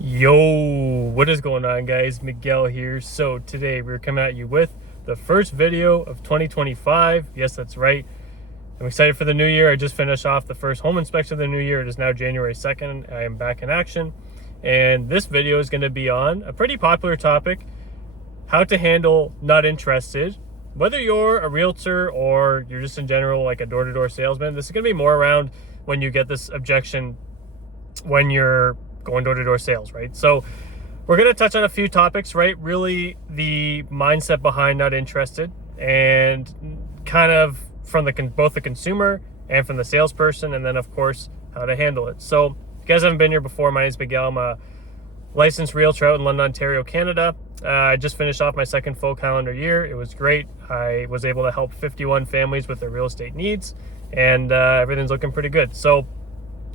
Yo, what is going on, guys? Miguel here. So today we're coming at you with the first video of 2025. Yes, that's right. I'm excited for the new year. I just finished off the first home inspection of the new year. It is now January 2nd. I am back in action. And this video is going to be on a pretty popular topic: how to handle not interested. Whether you're a realtor or you're just in general like a door-to-door salesman, this is going to be more around when you get this objection when you're going door-to-door sales, right? So we're going to touch on a few topics, right? Really the mindset behind not interested, and kind of from both the consumer and from the salesperson, and then of course how to handle it. So if you guys haven't been here before, my name is Miguel. I'm a licensed realtor out in London, Ontario, Canada. I just finished off my second full calendar year. It was great. I was able to help 51 families with their real estate needs, and everything's looking pretty good. So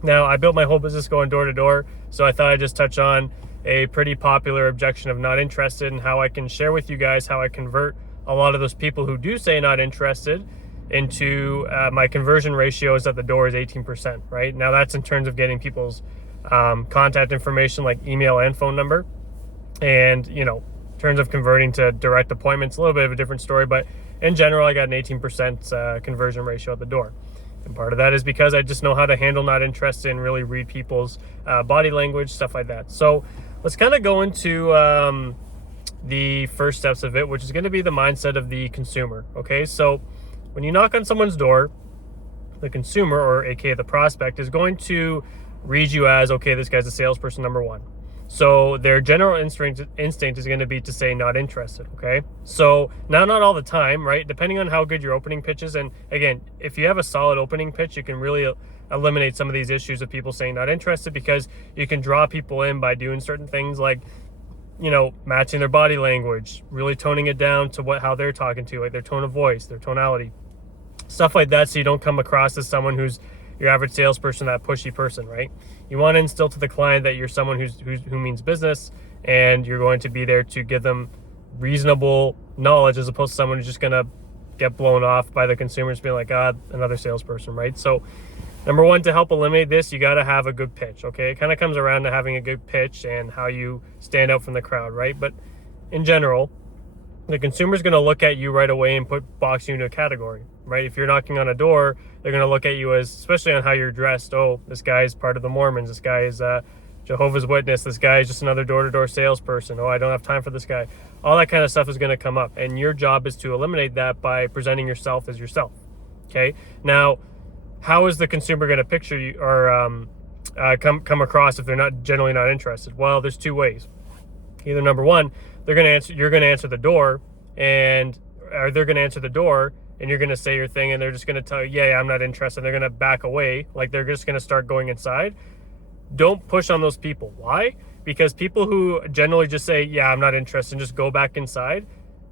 now, I built my whole business going door to door, so I thought I'd just touch on a pretty popular objection of not interested, and how I can share with you guys how I convert a lot of those people who do say not interested into my conversion ratio is at the door is 18%, right? Now, that's in terms of getting people's contact information like email and phone number. And, in terms of converting to direct appointments, a little bit of a different story, but in general, I got an 18% conversion ratio at the door. And part of that is because I just know how to handle not interested and really read people's body language, stuff like that. So let's kind of go into the first steps of it, which is going to be the mindset of the consumer. Okay, so when you knock on someone's door, the consumer, or aka the prospect, is going to read you as, okay, this guy's a salesperson, number one. So their general instinct is going to be to say not interested, okay? So now, not all the time, right? Depending on how good your opening pitch is. And again, if you have a solid opening pitch, you can really eliminate some of these issues of people saying not interested, because you can draw people in by doing certain things like, matching their body language, really toning it down to how they're talking to you, like their tone of voice, their tonality, stuff like that, so you don't come across as someone who's your average salesperson, that pushy person, right? You want to instill to the client that you're someone who means business, and you're going to be there to give them reasonable knowledge, as opposed to someone who's just going to get blown off by the consumers being like, another salesperson, right? So number one, to help eliminate this, you got to have a good pitch, okay? It kind of comes around to having a good pitch and how you stand out from the crowd, right? But in general, the consumer's going to look at you right away and box you into a category, right? If you're knocking on a door, they're going to look at you as, especially on how you're dressed, oh, this guy is part of the Mormons, this guy is Jehovah's Witness, this guy is just another door-to-door salesperson, oh, I don't have time for this guy. All that kind of stuff is going to come up, and your job is to eliminate that by presenting yourself as yourself, okay? Now, how is the consumer going to picture you or come across if they're generally not interested? Well, there's two ways. Either number one, you're going to answer the door, or they're going to answer the door, and you're going to say your thing, and they're just going to tell you, yeah, I'm not interested. They're going to back away, like they're just going to start going inside. Don't push on those people. Why? Because people who generally just say, yeah, I'm not interested, and just go back inside,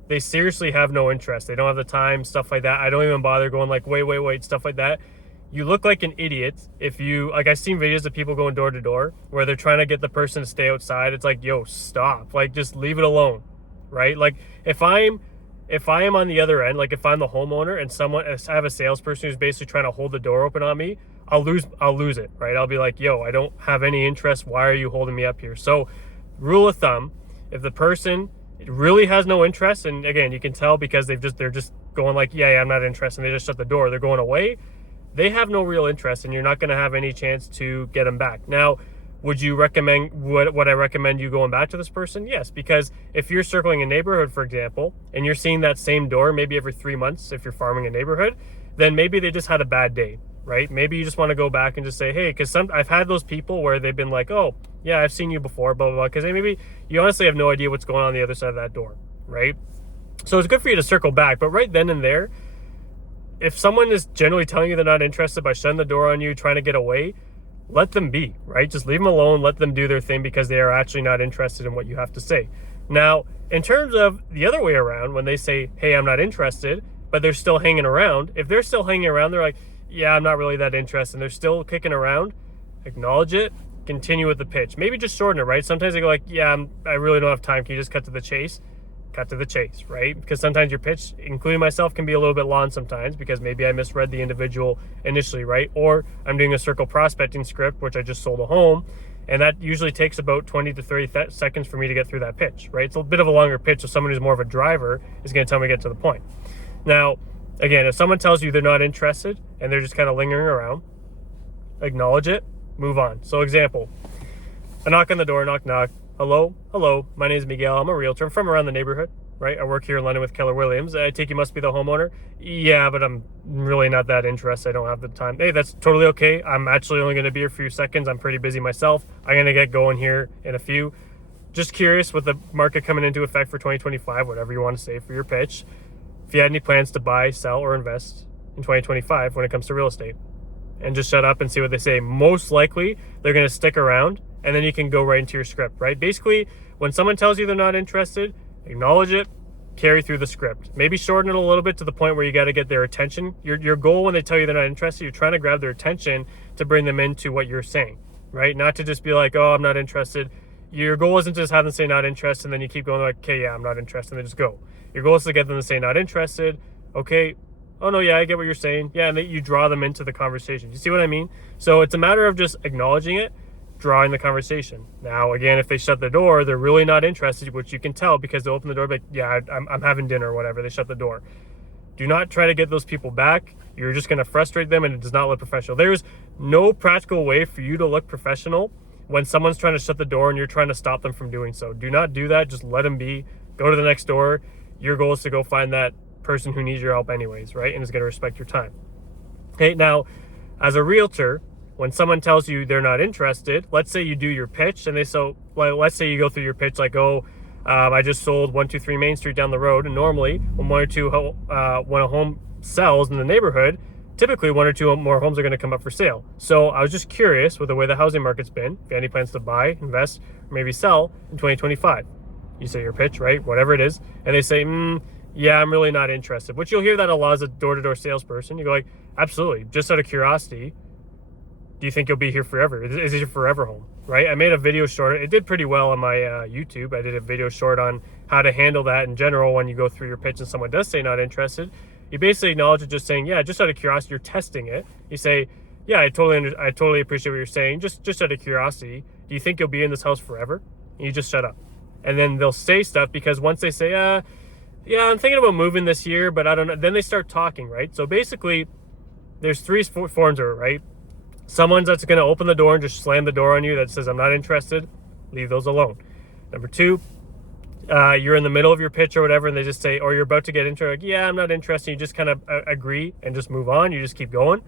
they seriously have no interest. They don't have the time, stuff like that. I don't even bother going like, wait, stuff like that. You look like an idiot if you, like, I've seen videos of people going door to door where they're trying to get the person to stay outside. It's like, yo, stop. Like, just leave it alone, right? Like, if I am on the other end, like if I'm the homeowner and I have a salesperson who's basically trying to hold the door open on me, I'll lose it, right? I'll be like, yo, I don't have any interest. Why are you holding me up here? So, rule of thumb, if the person really has no interest, and again, you can tell because they're just going like, yeah, I'm not interested, and they just shut the door, they're going away, they have no real interest, and you're not going to have any chance to get them back. Now, would I recommend you going back to this person? Yes, because if you're circling a neighborhood, for example, and you're seeing that same door maybe every 3 months, if you're farming a neighborhood, then maybe they just had a bad day, right? Maybe you just want to go back and just say, hey, because I've had those people where they've been like, oh, yeah, I've seen you before, blah, blah, blah, because maybe you honestly have no idea what's going on the other side of that door, right? So it's good for you to circle back, but right then and there, if someone is generally telling you they're not interested by shutting the door on you, trying to get away, let them be, right? Just leave them alone, let them do their thing, because they are actually not interested in what you have to say. Now, in terms of the other way around, when they say, hey, I'm not interested, but they're still hanging around, if they're still hanging around, they're like, yeah, I'm not really that interested, and they're still kicking around, acknowledge it, continue with the pitch. Maybe just shorten it, right? Sometimes they go like, yeah, I really don't have time. Can you just cut to the chase? Cut to the chase, right? Because sometimes your pitch, including myself, can be a little bit long sometimes because maybe I misread the individual initially, right? Or I'm doing a circle prospecting script, which I just sold a home, And that usually takes about 20 to 30 seconds for me to get through that pitch, right? It's a bit of a longer pitch, so someone who's more of a driver is going to tell me to get to the point. Now, again, if someone tells you they're not interested and they're just kind of lingering around, acknowledge it, move on. So example, I knock on the door, knock, knock. Hello, my name is Miguel. I'm a realtor. I'm from around the neighborhood, right? I work here in London with Keller Williams. I take you must be the homeowner. Yeah, but I'm really not that interested. I don't have the time. Hey, that's totally okay. I'm actually only going to be here for a few seconds. I'm pretty busy myself. I'm going to get going here in a few. Just curious, with the market coming into effect for 2025, whatever you want to say for your pitch, if you had any plans to buy, sell, or invest in 2025 when it comes to real estate. And just shut up and see what they say. Most likely, they're going to stick around, and then you can go right into your script, right? Basically, when someone tells you they're not interested, acknowledge it, carry through the script. Maybe shorten it a little bit to the point where you got to get their attention. Your goal when they tell you they're not interested, you're trying to grab their attention to bring them into what you're saying, right? Not to just be like, oh, I'm not interested. Your goal isn't to just have them say not interested, and then you keep going like, okay, yeah, I'm not interested, and then just go. Your goal is to get them to say not interested. Okay, oh no, yeah, I get what you're saying. Yeah, and then you draw them into the conversation. You see what I mean? So it's a matter of just acknowledging it, drawing the conversation. Now, again, if they shut the door, they're really not interested, which you can tell because they open the door like, yeah, I'm having dinner or whatever. They shut the door. Do not try to get those people back. You're just going to frustrate them, and it does not look professional. There's no practical way for you to look professional when someone's trying to shut the door and you're trying to stop them from doing so. Do not do that. Just let them be. Go to the next door. Your goal is to go find that person who needs your help anyways, right? And is going to respect your time. Okay, now, as a realtor, when someone tells you they're not interested, let's say you do your pitch, and let's say you go through your pitch like, I just sold 123 Main Street down the road, and normally when when a home sells in the neighborhood, typically one or two more homes are going to come up for sale. So I was just curious with the way the housing market's been, if you have any plans to buy, invest, or maybe sell in 2025. You say your pitch, right? Whatever it is, and they say, yeah, I'm really not interested. Which you'll hear that a lot as a door-to-door salesperson. You go like, absolutely, just out of curiosity, do you think you'll be here forever? Is it your forever home, right? I made a video short. It did pretty well on my YouTube. I did a video short on how to handle that in general when you go through your pitch and someone does say not interested. You basically acknowledge it just saying, yeah, just out of curiosity, you're testing it. You say, yeah, I totally appreciate what you're saying. Just out of curiosity, do you think you'll be in this house forever? And you just shut up. And then they'll say stuff because once they say, yeah, I'm thinking about moving this year, but I don't know. Then they start talking, right? So basically, there's three forms of it, right? Someone that's going to open the door and just slam the door on you that says, I'm not interested, leave those alone. Number two, you're in the middle of your pitch or whatever, and they just say, or you're about to get into it, like, yeah, I'm not interested. You just kind of agree and just move on. You just keep going.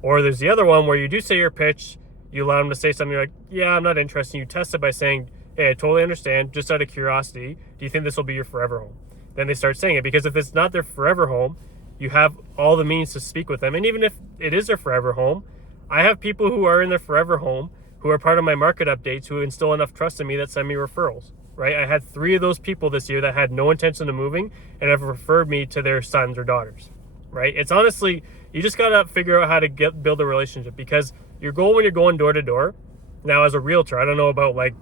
Or there's the other one where you do say your pitch, you allow them to say something, you're like, yeah, I'm not interested. You test it by saying, hey, I totally understand. Just out of curiosity, do you think this will be your forever home? Then they start saying it, because if it's not their forever home, you have all the means to speak with them. And even if it is their forever home, I have people who are in their forever home who are part of my market updates who instill enough trust in me that send me referrals, right? I had 3 of those people this year that had no intention of moving and have referred me to their sons or daughters, right? It's honestly, you just got to figure out how to build a relationship, because your goal when you're going door to door, now as a realtor, I don't know about like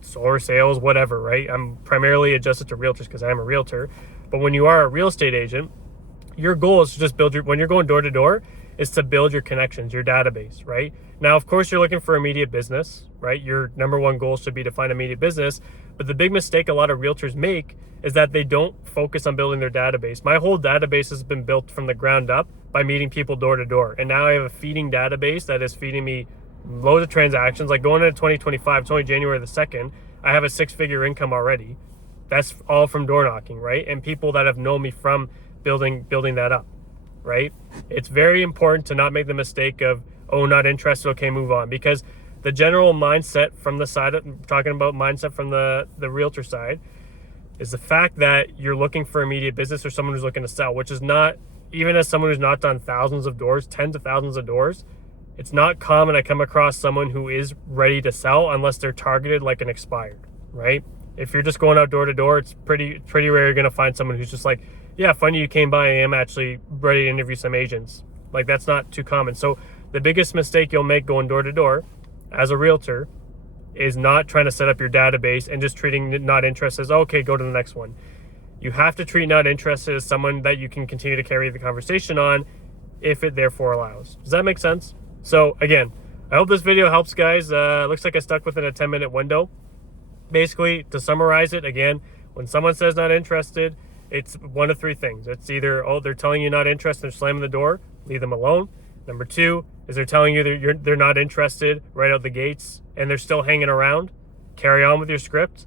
solar sales, whatever, right? I'm primarily adjusted to realtors because I am a realtor. But when you are a real estate agent, your goal is to just when you're going door to door, is to build your connections, your database, right? Now, of course, you're looking for immediate business, right? Your number one goal should be to find immediate business. But the big mistake a lot of realtors make is that they don't focus on building their database. My whole database has been built from the ground up by meeting people door to door. And now I have a feeding database that is feeding me loads of transactions. Like going into 2025, it's only January the 2nd, I have a 6-figure income already. That's all from door knocking, right? And people that have known me from building that up, right? It's very important to not make the mistake of, oh, not interested, okay, move on. Because the general mindset from the side, talking about mindset from the realtor side, is the fact that you're looking for immediate business or someone who's looking to sell, which is not, even as someone who's not done thousands of doors, tens of thousands of doors, it's not common I come across someone who is ready to sell unless they're targeted like an expired, right? If you're just going out door to door, it's pretty rare you're going to find someone who's just like, yeah, funny you came by, I am actually ready to interview some agents. Like, that's not too common. So the biggest mistake you'll make going door to door as a realtor is not trying to set up your database and just treating not interested as, okay, go to the next one. You have to treat not interested as someone that you can continue to carry the conversation on if it therefore allows. Does that make sense? So again, I hope this video helps, guys. Looks like I stuck within a 10-minute window. Basically, to summarize it again, when someone says not interested, it's one of three things. It's either, oh, they're telling you not interested and slamming the door, leave them alone. Number two is they're telling you that they're not interested right out the gates and they're still hanging around. Carry on with your script.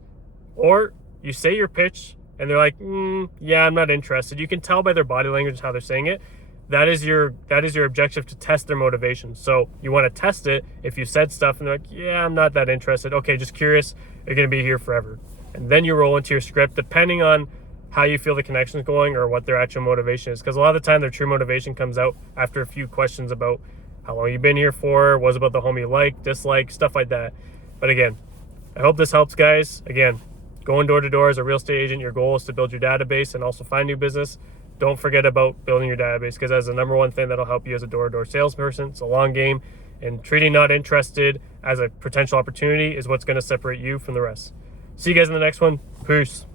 Or you say your pitch and they're like, yeah, I'm not interested. You can tell by their body language how they're saying it. That is your objective, to test their motivation. So you want to test it. If you said stuff and they're like, yeah, I'm not that interested. Okay, just curious. You're going to be here forever. And then you roll into your script depending on how you feel the connection's going or what their actual motivation is. Because a lot of the time their true motivation comes out after a few questions about how long you've been here for, what's about the home you like, dislike, stuff like that. But again, I hope this helps, guys. Again, going door to door as a real estate agent, your goal is to build your database and also find new business. Don't forget about building your database, because that's the number one thing that'll help you as a door-to-door salesperson. It's a long game, and treating not interested as a potential opportunity is what's going to separate you from the rest. See you guys in the next one. Peace.